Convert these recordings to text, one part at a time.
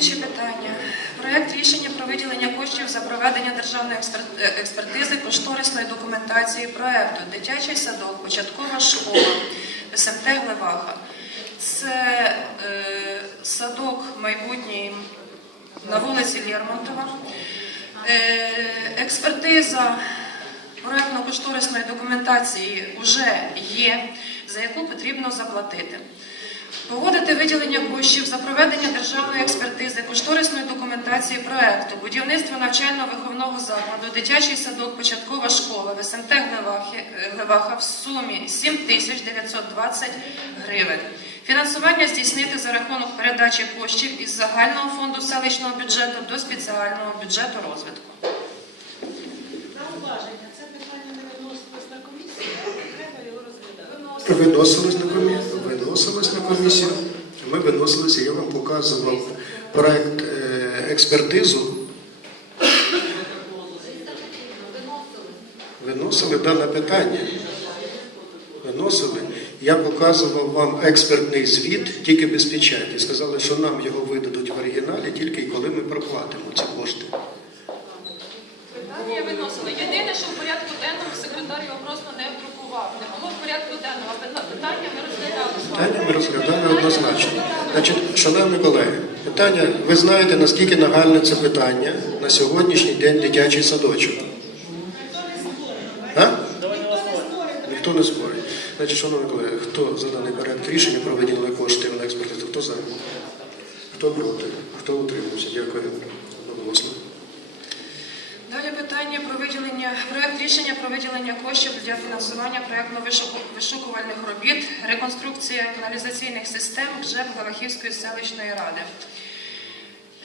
Ще питання. Проект рішення про виділення коштів за проведення державної е, експертизи кошторисної документації проекту Дитячий садок, початкова школа СМТ Глеваха. Це е, садок майбутній на вулиці Лермонтова. Е, експертиза проектно-кошторисної документації вже є, за яку потрібно заплатити. Погодити виділення коштів за проведення державної експертизи кошторисної документації проекту будівництво навчально-виховного закладу, дитячий садок, початкова школа в СМТ Глевахи- е, Глеваха в сумі 7 тисяч 920 гривень. Фінансування здійснити за рахунок передачі коштів із загального фонду селищного бюджету до спеціального бюджету розвитку. Зауваження. Це питання не виносилось на комісію, треба його розглядати. Виносилось на комісію, виносилось на комісію. Ми виносилися, я вам показував проект е, експертизу. Виносили дане питання. Виносили. Я показував вам експертний звіт тільки без печаті. Сказали, що нам його видадуть в оригіналі тільки коли ми проплатимо ці кошти. Питання виносили. Єдине, що в порядку денному секретар його просто не вдрукував. Не було в порядку денному, а питання ми. Питання ми розглядали однозначно. Значить, шановні колеги, питання, ви знаєте, наскільки нагальне це питання на сьогоднішній день дитячий садочок. А? Ніхто не спорить. Значить, шановні колеги, хто за даний проект рішення про виділення коштів на експертизу? Хто за? Хто проти? Хто утримався? Дякую. Одноголосно. Питання про виділення проект рішення про виділення коштів для фінансування проєктно-вишукувальних робіт, реконструкція каналізаційних систем ГЖЕП Галахівської селищної ради.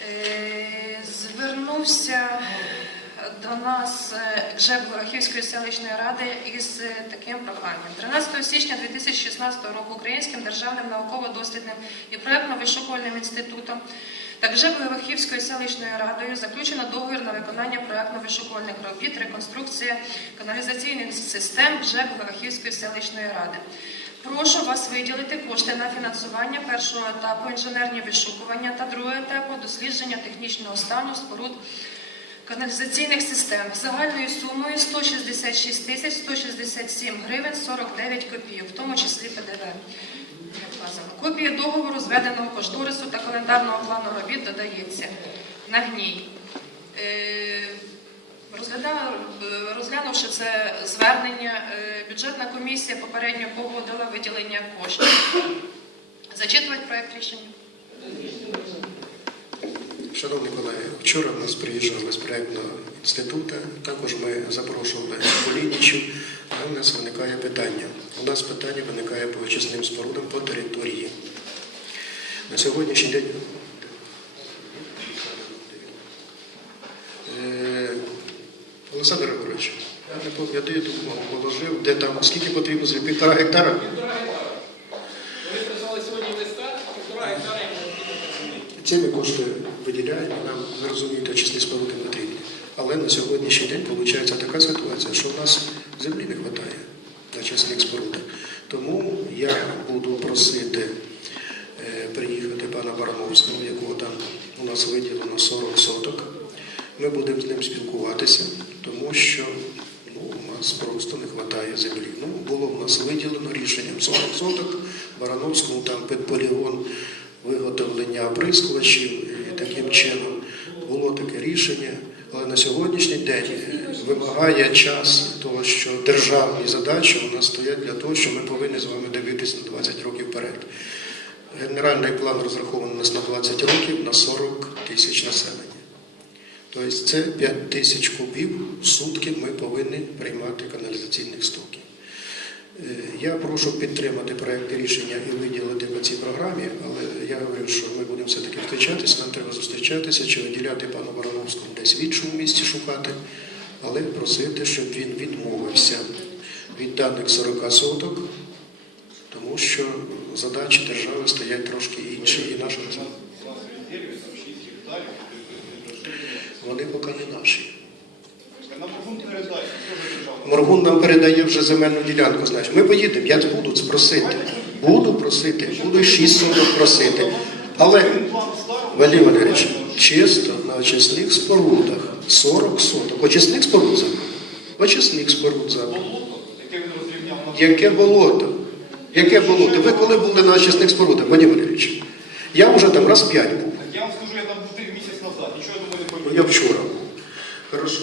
Е, Звернувся до нас е, Горохівської селищної ради із е, таким проханням. 13 січня 2016 року Українським державним науково-дослідним і проєктно-вишукувальним інститутом та ГЖЕП Горохівською селищною радою заключено договір на виконання проєктно-вишукувальних робіт, реконструкція каналізаційних систем ГЖЕП Горохівської селищної ради. Прошу вас виділити кошти на фінансування першого етапу інженерні вишукування та другого етапу дослідження технічного стану споруд каналізаційних систем загальною сумою 166 тисяч 167 гривень 49 копійок, в тому числі ПДВ. Як. Копія договору зведеного кошторису та календарного плану робіт додається на гній. Е, Розглянувши це звернення, е, бюджетна комісія попередньо погодила виділення коштів. Зачитувати проект рішення. Шановні колеги, вчора в нас приїжджали з проєктного інституту, також ми запрошували Полінічів, у нас виникає питання. У нас питання виникає по очисним спорудам по території. На сьогоднішній день Е, Олександр Григорович, я не пам'ятаю, я тут положив, де там, скільки потрібно півтора гектара? Ви прислали сьогодні листа, півтора гектара Ці ми кошти виділяємо, нам, ви розумієте, очисні споруди потрібні. Але на сьогоднішній день виходить така ситуація, що в нас землі не вистачає на очисних спорудах. Тому я буду просити е, приїхати пана Барановського, якого там у нас виділено 40 соток. Ми будемо з ним спілкуватися, тому що ну, у нас просто не вистачає землі. Ну, було в нас виділено рішенням 40 соток, Барановському там під полігон виготовлення оприскувачів і таким чином було таке рішення. Але на сьогоднішній день вимагає час того, що державні задачі у нас стоять для того, що ми повинні з вами дивитися на 20 років вперед. Генеральний план розрахований у нас на 20 років на 40 тисяч населення. Тобто це 5 тисяч кубів в сутки ми повинні приймати каналізаційних стоків. Е, Я прошу підтримати проект рішення і виділити по цій програмі, але я говорю, що ми будемо все-таки зустрічатися, нам треба зустрічатися чи виділяти пану Барановському десь в іншому місці шукати, але просити, щоб він відмовився від даних 40 соток, тому що задачі держави стоять трошки інші, і наша вони поки не наші. Моргун нам передає вже земельну ділянку. Значить, ми поїдемо, я буду просити. Буду просити, буду 6 соток просити. Але Вадим Валерійович, чисто на очисних спорудах 40 соток. Очисних споруд забрав. Очисних споруд забрав. яке болото? Яке болото? Ви коли були на очисних спорудах, Вадим Валерійович? Я вже там раз п'ять був. Я вам скажу, я там був три місяць назад, нічого я думаю, не Ну, Я вчора. був. Хорошо.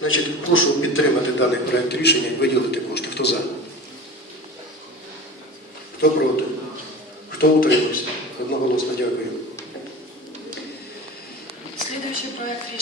Значить, прошу підтримати даний проект рішення і виділити кошти. Хто за? Хто проти? Хто утримався?